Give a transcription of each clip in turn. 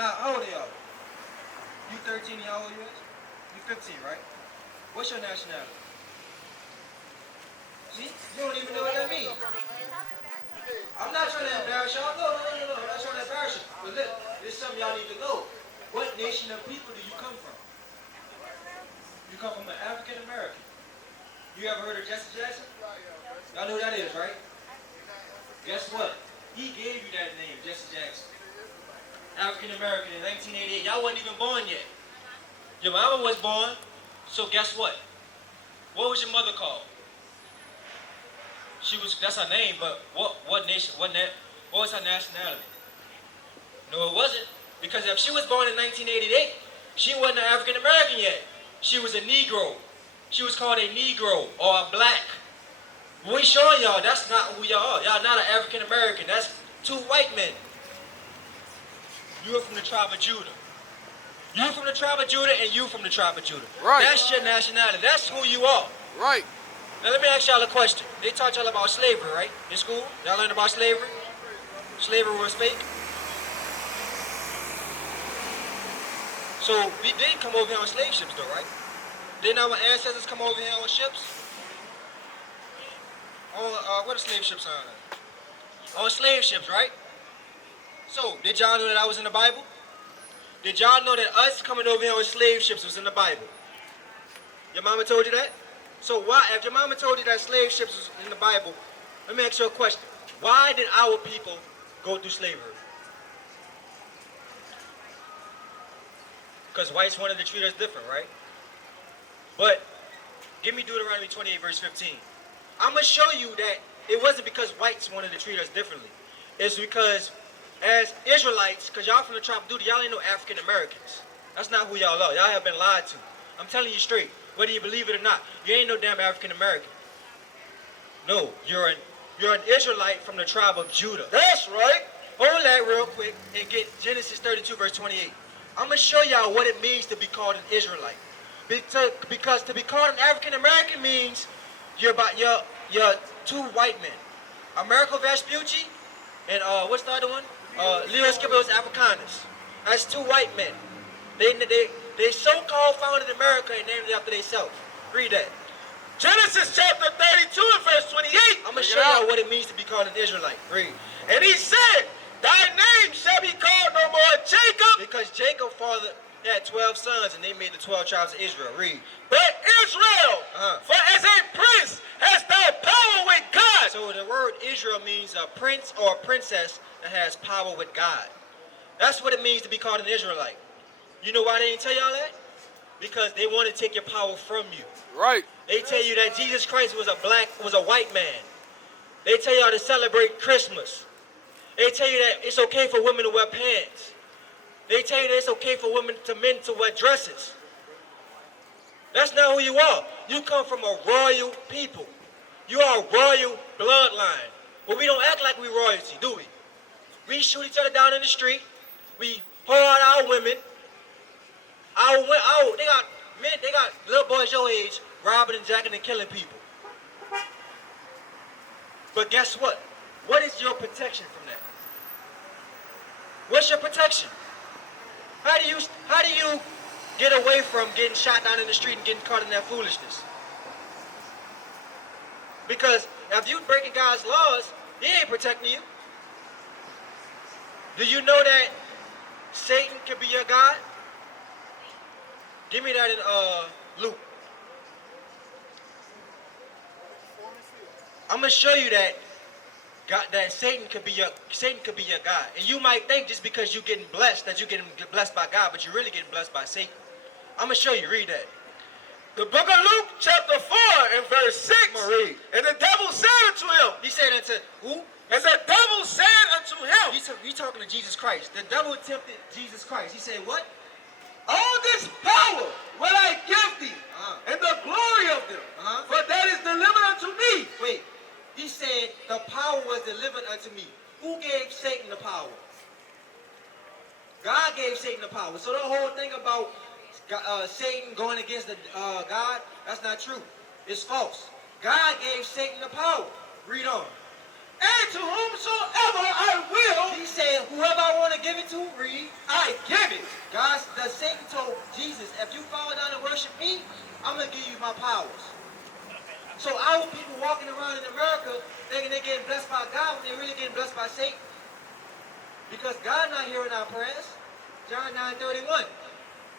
How old are y'all? You 13, how old are you? You 15, right? What's your nationality? See? You don't even know what that means. I'm not trying to embarrass y'all. No. I'm not trying to embarrass you. But look, this is something y'all need to know. What nation of people do you come from? You come from an African American. You ever heard of Jessie Jackson? Y'all know who that is, right? Guess what? He gave you that name, Jessie Jackson. African American in 1988. Y'all wasn't even born yet. Your mama was born, so guess what? What was your mother called? That's her name, but what nation, what was her nationality? No, it wasn't. Because if she was born in 1988, she wasn't an African American yet. She was a Negro. She was called a Negro or a black. We showing y'all that's not who y'all are. Y'all not an African American. That's two white men. You're from the tribe of Judah. You from the tribe of Judah and you from the tribe of Judah. Right. That's your nationality. That's who you are. Right. Now let me ask y'all a question. They taught y'all about slavery, right? In school? Y'all learned about slavery? Slavery was fake? So we did come over here on slave ships though, right? Didn't our ancestors come over here on ships? On, what are slave ships on? On slave ships, right? So, did y'all know that was in the Bible? Did y'all know that us coming over here on slave ships was in the Bible? Your mama told you that? So why, if your mama told you that slave ships was in the Bible, let me ask you a question. Why did our people go through slavery? Because whites wanted to treat us different, right? But, give me Deuteronomy 28 verse 15. I'm going to show you that it wasn't because whites wanted to treat us differently. It's because as Israelites, because y'all from the tribe of Judah, y'all ain't no African Americans. That's not who y'all are. Y'all have been lied to. I'm telling you straight, whether you believe it or not, you ain't no damn African American. No, you're an Israelite from the tribe of Judah. That's right. Hold that real quick and get Genesis 32 verse 28. I'm going to show y'all what it means to be called an Israelite. Because to be called an African American means you're two white men. Americo Vespucci and what's the other one? Leo Esquivel's Africanus. That's two white men. They so-called founded America and named it after themselves. Read that. Genesis chapter 32 and verse 28. I'm going to show y'all what it means to be called an Israelite. Read. And he said, thy name shall be called no more Jacob. Because Jacob father had 12 sons and they made the 12 tribes of Israel. Read. But Israel, for as a prince hast thou power with God. So the word Israel means a prince or a princess that has power with God. That's what it means to be called an Israelite. You know why they didn't tell y'all that? Because they want to take your power from you. Right. They tell you that Jesus Christ was a white man. They tell y'all to celebrate Christmas. They tell you that it's okay for women to wear pants. They tell you that it's okay for men to wear dresses. That's not who you are. You come from a royal people. You are a royal bloodline. But we don't act like we royalty, do we? We shoot each other down in the street. We whore out our women. They got little boys your age robbing and jacking and killing people. But guess what? What is your protection from that? What's your protection? How do you get away from getting shot down in the street and getting caught in that foolishness? Because if you breaking God's laws, He ain't protecting you. Do you know that Satan can be your God? Give me that in Luke. I'm gonna show you that Satan could be your God. And you might think just because you're getting blessed that you're getting blessed by God, but you're really getting blessed by Satan. I'm gonna show you. Read that. The book of Luke, chapter 4 and verse 6. I'm gonna read. And the devil said unto him. He said unto who? And the devil said unto him. He's talking to Jesus Christ. The devil tempted Jesus Christ. He said what? All this power will I give thee, and the glory of them, for that is delivered unto me. Wait. He said the power was delivered unto me. Who gave Satan the power? God gave Satan the power. So the whole thing about Satan going against God, that's not true. It's false. God gave Satan the power. Read on. And to whomsoever I will, He said, whoever I want to give it to, read. I give it. God, the Satan told Jesus, if you fall down and worship me, I'm going to give you my powers. So our people walking around in America thinking they're getting blessed by God when they're really getting blessed by Satan. Because God not hearing our prayers. John 9:31.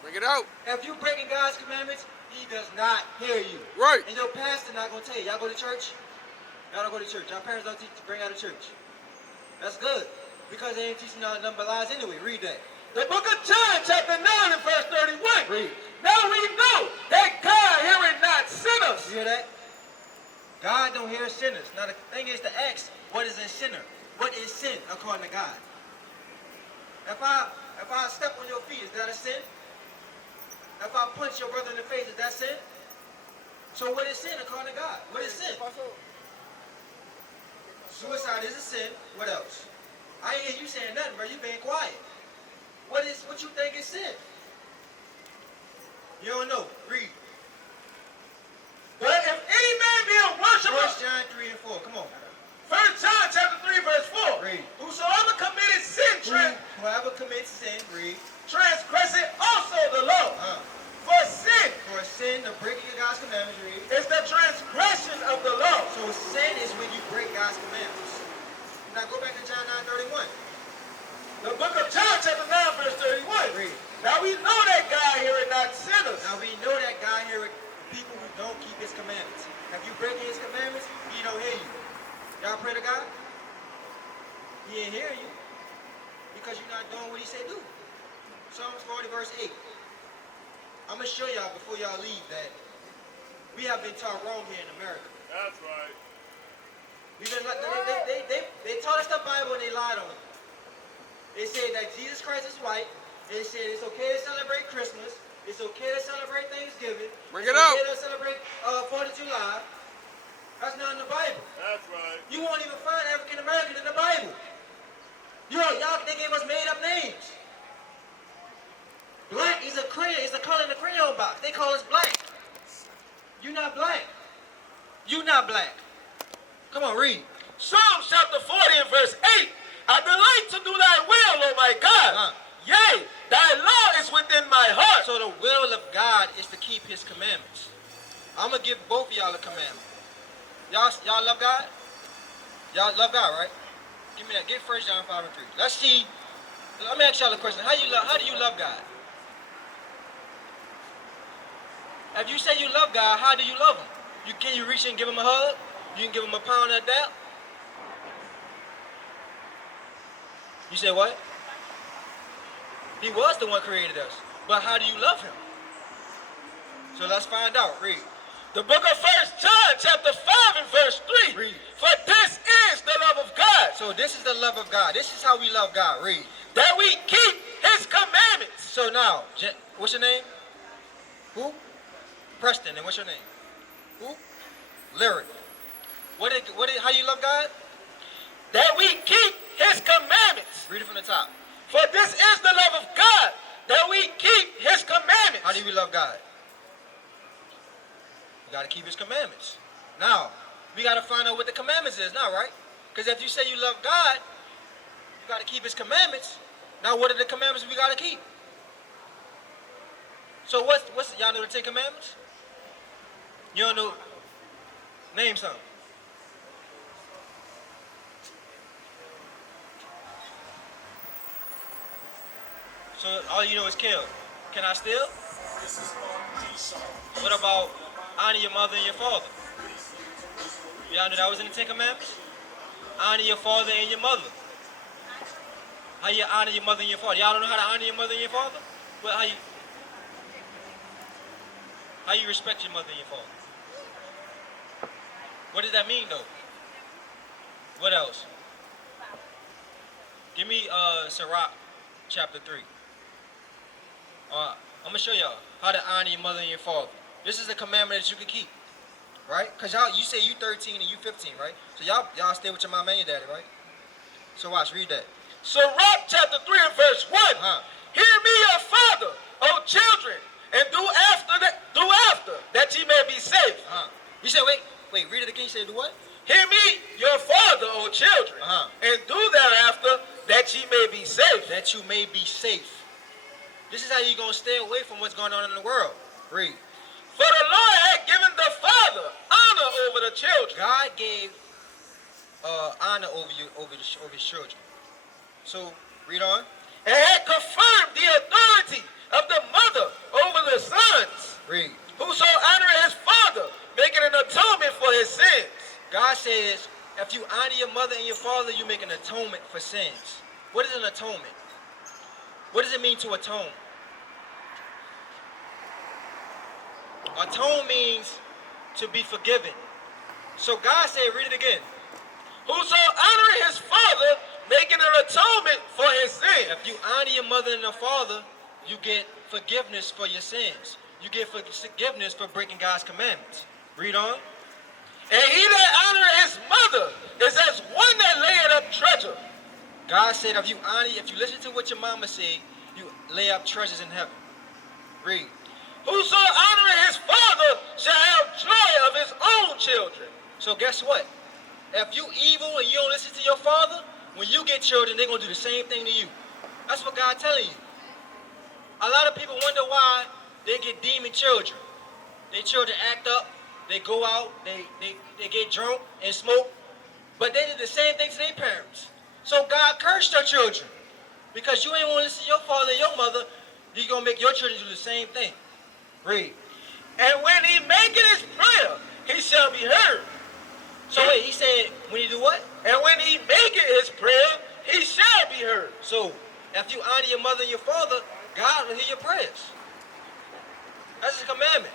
Bring it out. If you breaking God's commandments, he does not hear you. Right. And your pastor not going to tell you. Y'all go to church? Y'all don't go to church. Y'all parents don't teach to bring out of church. That's good. Because they ain't teaching y'all nothing but lies anyway. Read that. The book of John, chapter 9 and verse 31. Read. Now we know that God heareth not sinners. You hear that? God don't hear sinners. Now the thing is to ask, what is a sinner? What is sin according to God? If I step on your feet, is that a sin? If I punch your brother in the face, is that sin? So what is sin according to God? What is sin? Suicide is a sin. What else? I ain't hear you saying nothing, bro. You being quiet. What you think is sin? You don't know. Read. But if any man be a worshiper, 1 John 3 and 4. Come on. 1 John chapter 3 verse 4. Read. Whosoever committed sin, Whoever commits sin, read. transgresseth also the law. For sin For sin, the breaking of God's commandments, read. is the transgression of the law. So sin is when you break God's commandments. Now go back to John 9:31. The book of John chapter 9 verse 31. Read. Now we know that God heareth not sinners. Now we know that God hears people who don't keep his commandments. If you breaking his commandments, he don't hear you. Y'all pray to God? He ain't hearing you. Because you're not doing what he said do. Psalms 40 verse 8. I'm going to show y'all before y'all leave that we have been taught wrong here in America. That's right. They taught us the Bible and they lied on it. They said that Jesus Christ is white. They said it's okay to celebrate Christmas. It's okay to celebrate Thanksgiving. Bring it's it out. okay to celebrate 4th of July. That's not in the Bible. That's right. You won't even find African American in the Bible. Y'all, they gave us made up names. Black is a crayon. It's a color in the crayon box. They call us black. You not black. You not black. Come on, read. Psalms chapter 40 and verse 8. I delight to do thy will, O my God. Yea, thy law is within my heart. So the will of God is to keep his commandments. I'm going to give both of y'all a commandment. Y'all love God? Y'all love God, right? Give me that. Get 1 John 5 and 3. Let's see. Let me ask y'all a question. How do you love God? If you say you love God, how do you love him? Can you reach and give him a hug? You can give him a pound of that? You say what? He was the one who created us. But how do you love him? So let's find out. Read. The book of 1 John chapter 5 and verse 3. Read. For this is the love of God, So this is the love of God. This is how we love God. Read. that we keep his commandments. So now, what's your name? Who? Preston. And what's your name? Who? Lyric. How you love God? That we keep his commandments. Read it from the top. For this is the love of God, that we keep his commandments. How do we love God? We got to keep his commandments. Now, we got to find out what the commandments is now, right? Because if you say you love God, you got to keep his commandments. Now, what are the commandments we got to keep? So what's y'all know the 10 commandments? You don't know? Name some. So all you know is kill. Can I steal? What about honor your mother and your father? Y'all know that was in the 10 commandments? Honor your father and your mother. How you honor your mother and your father? Y'all don't know how to honor your mother and your father? Well, how you respect your mother and your father? What does that mean though? What else? Give me Sirach chapter 3. I'm going to show y'all how to honor your mother and your father. This is a commandment that you can keep, right? Because you say you 13 and you 15, right? So y'all stay with your mama and your daddy, right? So watch, read that. Sirach chapter 3 and verse 1. Hear me, your father, O children, and do after that ye may be safe. You said, wait, read it again. You said do what? Hear me, your father, O children, and do thereafter that ye may be safe. That you may be safe. This is how you're going to stay away from what's going on in the world. Read. For the Lord had given the father honor over the children. God gave honor over his children. So, read on. And had confirmed the authority of the mother over the sons. Read. Whoso honor his father, making an atonement for his sins. God says, if you honor your mother and your father, you make an atonement for sins. What is an atonement? What does it mean to atone? Atone means to be forgiven. So God said, read it again. Whoso honor his father, making an atonement for his sins. If you honor your mother and your father, you get forgiveness for your sins. You get forgiveness for breaking God's commandments. Read on. And he that honor his mother is as one that layeth up treasure. God said, if you listen to what your mama said, you lay up treasures in heaven. Read. Whoso honor his father shall have joy of his own children. So guess what? If you evil and you don't listen to your father, when you get children, they're going to do the same thing to you. That's what God's telling you. A lot of people wonder why they get demon children. Their children act up, they go out, they get drunk and smoke, but they did the same thing to their parents. So God cursed their children. Because you ain't want to listen to your father and your mother, you're going to make your children do the same thing. Read. And when he maketh his prayer, he shall be heard. So wait, he said, when you do what? And when he maketh his prayer, he shall be heard. So, if you honor your mother and your father, God will hear your prayers. That's a commandment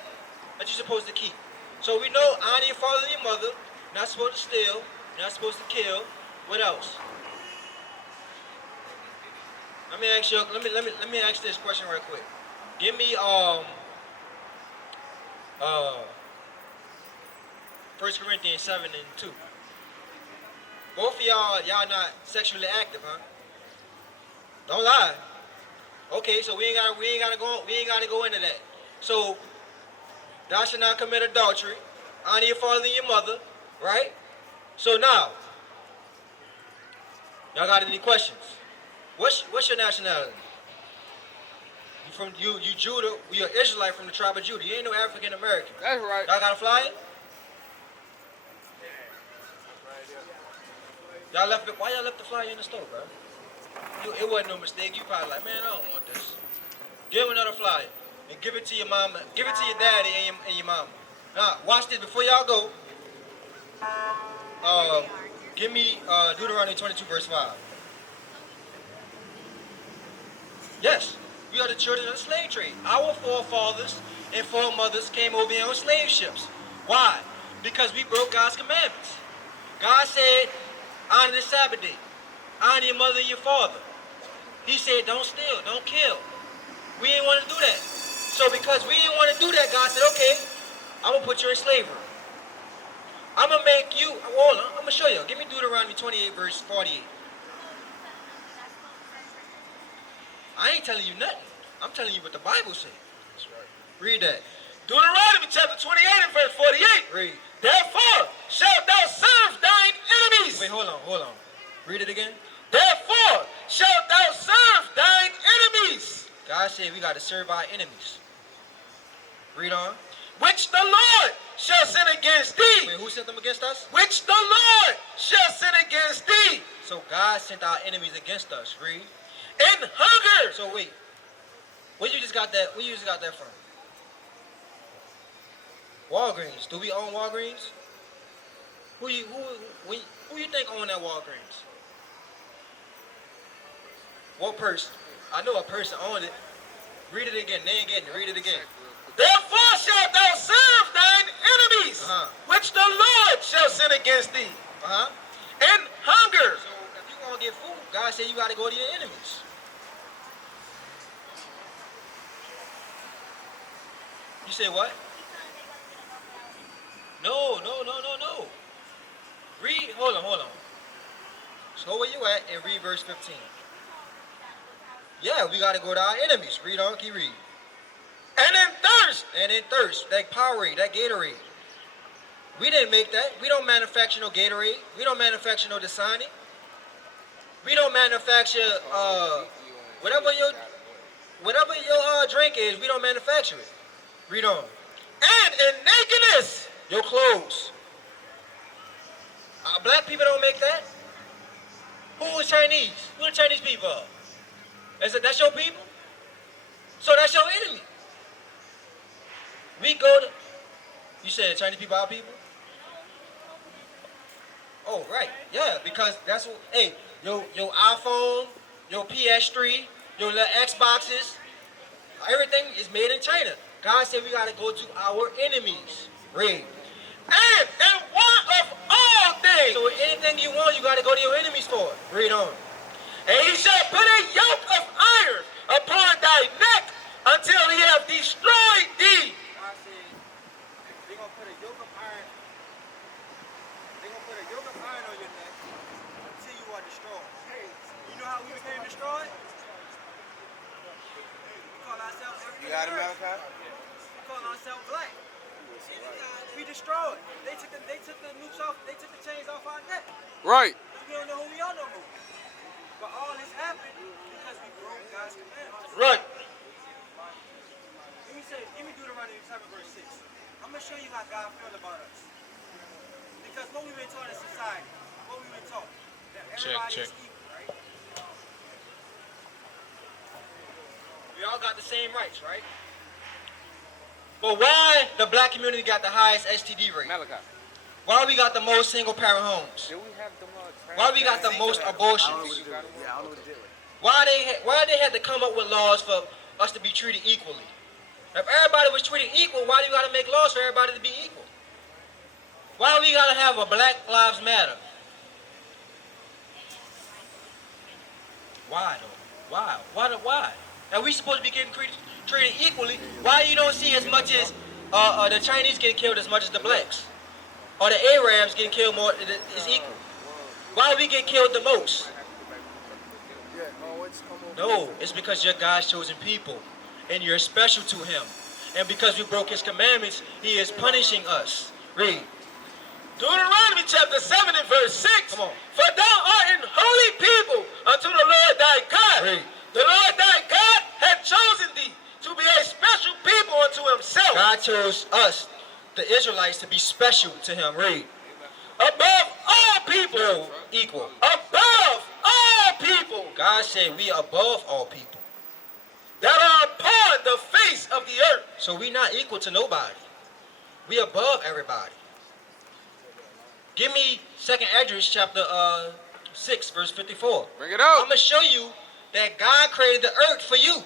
that you're supposed to keep. So we know, honor your father and your mother. You're not supposed to steal. You're not supposed to kill. What else? Let me ask this question real quick. Give me 1 Corinthians 7 and 2. Both of y'all not sexually active, huh? Don't lie. Okay, so we ain't gotta go into that. So thou shalt not commit adultery. Honor your father and your mother, right? So now, y'all got any questions? What's your nationality? You Judah, you're Israelite from the tribe of Judah. You ain't no African American. That's right. Y'all got a flyer? Why y'all left the flyer in the store, bro? It wasn't no mistake. You probably like, man, I don't want this. Give him another flyer and give it to your mama. Give it to your daddy and your mama. Now, watch this before y'all go. Give me Deuteronomy 22 verse 5. Yes, we are the children of the slave trade. Our forefathers and foremothers came over here on slave ships. Why? Because we broke God's commandments. God said, honor the Sabbath day. Honor your mother and your father. He said, don't steal, don't kill. We didn't want to do that. So because we didn't want to do that, God said, okay, I'm going to put you in slavery. I'm going to make you, hold on, I'm going to show you. Give me Deuteronomy 28 verse 48. I ain't telling you nothing. I'm telling you what the Bible says. That's right. Read that. Deuteronomy chapter 28 and verse 48. Read. Therefore shalt thou serve thine enemies. Wait, hold on. Read it again. Therefore shalt thou serve thine enemies. God said we got to serve our enemies. Read on. Which the Lord shall send against thee. Wait, who sent them against us? Which the Lord shall send against thee. So God sent our enemies against us. Read. And hunger. So wait, where you just got that from? Walgreens. Do we own Walgreens? Who you think own that Walgreens? What person? I know a person owned it. Read it again. They ain't getting it. Read it again. Therefore shalt thou serve thine enemies, which the Lord shall send against thee. And hunger. So if you want to get food, God said you got to go to your enemies. You say what? No. Read, hold on. So where you at and read verse 15. Yeah, we got to go to our enemies. Read on, keep reading. And in thirst. That Powerade, that Gatorade. We didn't make that. We don't manufacture no Gatorade. We don't manufacture no Dasani. We don't manufacture whatever your drink is. We don't manufacture it. Read on. And in nakedness, Your clothes. Black people don't make that. Who is Chinese? Who the Chinese people are? That's your people? So that's your enemy. We go to. You said the Chinese people are our people? Oh, right. Yeah, because that's what. Hey, your iPhone, your PS3, your little Xboxes, everything is made in China. God said we got to go to our enemies. Read. and in want of all things. So anything you want, you got to go to your enemies for it. Read on. And he shall put a yoke of iron upon thy neck until he have destroyed thee. God said they're going to put a yoke of iron. They're going to put a yoke of iron on your neck until you are destroyed. You know how we became destroyed? We call ourselves You got it, Malachi? We call ourselves black. We destroyed. They took the nukes off. They took the chains off our neck. Right. We don't know who we are no more. But all this happened because we broke God's commandments. Run. Give me Deuteronomy 7 verse 6. I'm gonna show you how God feels about us. Because what we've been taught in society, what we've been taught, that everybody is equal, right? We all got the same rights, right? But why the black community got the highest STD rate? Malachi. Why we got the most single parent homes? Do we have the Why we got the most abortions? Why they had to come up with laws for us to be treated equally? If everybody was treated equal, why do you gotta make laws for everybody to be equal? Why we gotta have a Black Lives Matter? Why though? Why? And we supposed to be getting treated equally. Why you don't see as much as the Chinese getting killed as much as the blacks? Or the Arabs getting killed more is equal? Why we get killed the most? No, it's because you're God's chosen people. And you're special to him. And because we broke his commandments, he is punishing us. Read. Deuteronomy chapter 7 and verse 6. Come on. For thou art an holy people unto the Lord thy God. Read. The Lord thy God hath chosen thee to be a special people unto himself. God chose us, the Israelites, to be special to him. Read. Above all people. No, equal. Above all people God said we are above all people. that are upon the face of the earth. So we not equal to nobody. We above everybody. Give me 2nd Esdras chapter 6 verse 54. Bring it out. I'm going to show you that God created the earth for you.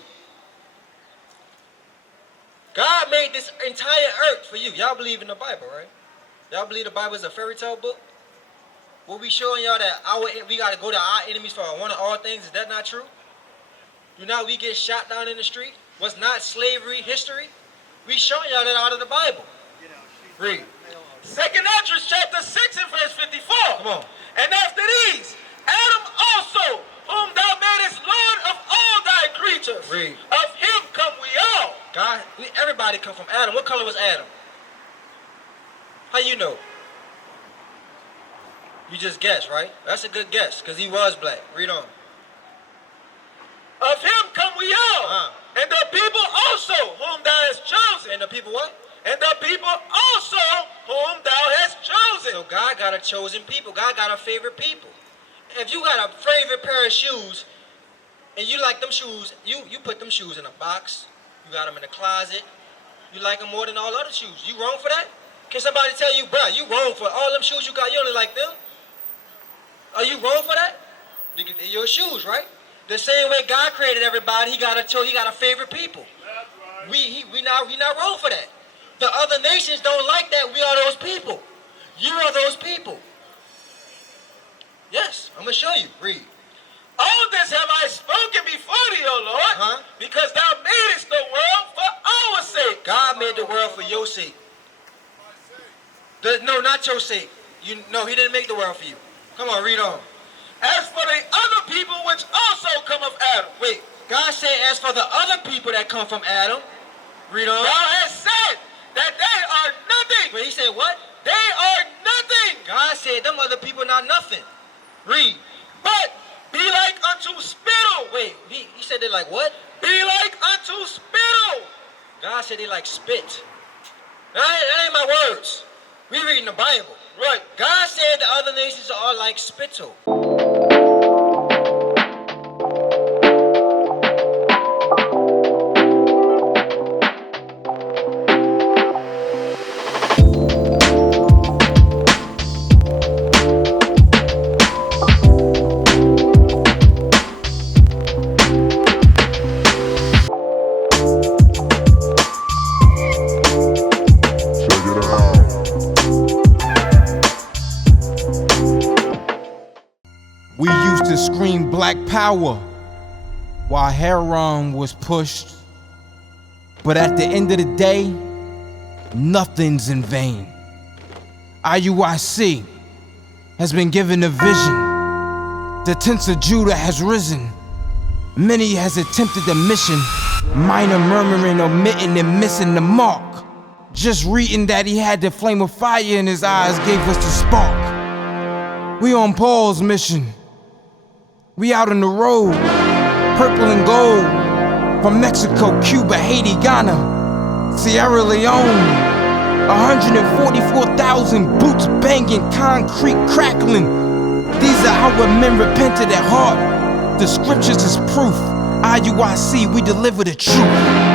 God made this entire earth for you. Y'all believe in the Bible, right? Y'all believe the Bible is a fairy tale book? What we showing y'all that we got to go to our enemies for one of all things. Is that not true? Do not we get shot down in the street? Was not slavery history? We showing y'all that out of the Bible. Read. 2nd Esdras chapter 6 and verse 54. Come on. And after these, Adam also, whom thou madest Lord of all thy creatures. Read. Of him come we all. God, everybody come from Adam. What color was Adam? How you know? You just guessed, right? That's a good guess, because he was black. Read on. Of him come we all. Uh-huh. And the people also whom thou hast chosen. And the people what? And the people also whom thou hast chosen. So God got a chosen people. God got a favorite people. If you got a favorite pair of shoes, and you like them shoes, you put them shoes in a box. You got them in the closet. You like them more than all other shoes. You wrong for that? Can somebody tell you, bro, you wrong for all them shoes you got, you only like them? Are you wrong for that? They're your shoes, right? The same way God created everybody, he got a favorite people. We not wrong for that. The other nations don't like that. We are those people. You are those people. Yes, I'm gonna show you. Read. All this have I spoken before thee, O Lord, because thou madest the world for our sake. God made the world for your sake. No, not your sake. No, he didn't make the world for you. Come on, read on. As for the other people which also come of Adam. Wait, God said as for the other people that come from Adam, read on. Thou hast said, that they are nothing. Wait, he said what? They are nothing. God said them other people not nothing. Read. But be like unto spittle. Wait, he said they like what? Be like unto spittle. God said they like spit. That ain't my words. We reading the Bible. Right. God said the other nations are like spittle. We used to scream black power while heroin was pushed. But at the end of the day, nothing's in vain. IUIC has been given a vision. The tents of Judah has risen. Many has attempted the mission, minor murmuring, omitting, and missing the mark. Just reading that he had the flame of fire in his eyes gave us the spark. We on Paul's mission. We out on the road, purple and gold, from Mexico, Cuba, Haiti, Ghana, Sierra Leone. 144,000 boots banging, concrete crackling. These are our men repented at heart. The scriptures is proof. IUIC, we deliver the truth.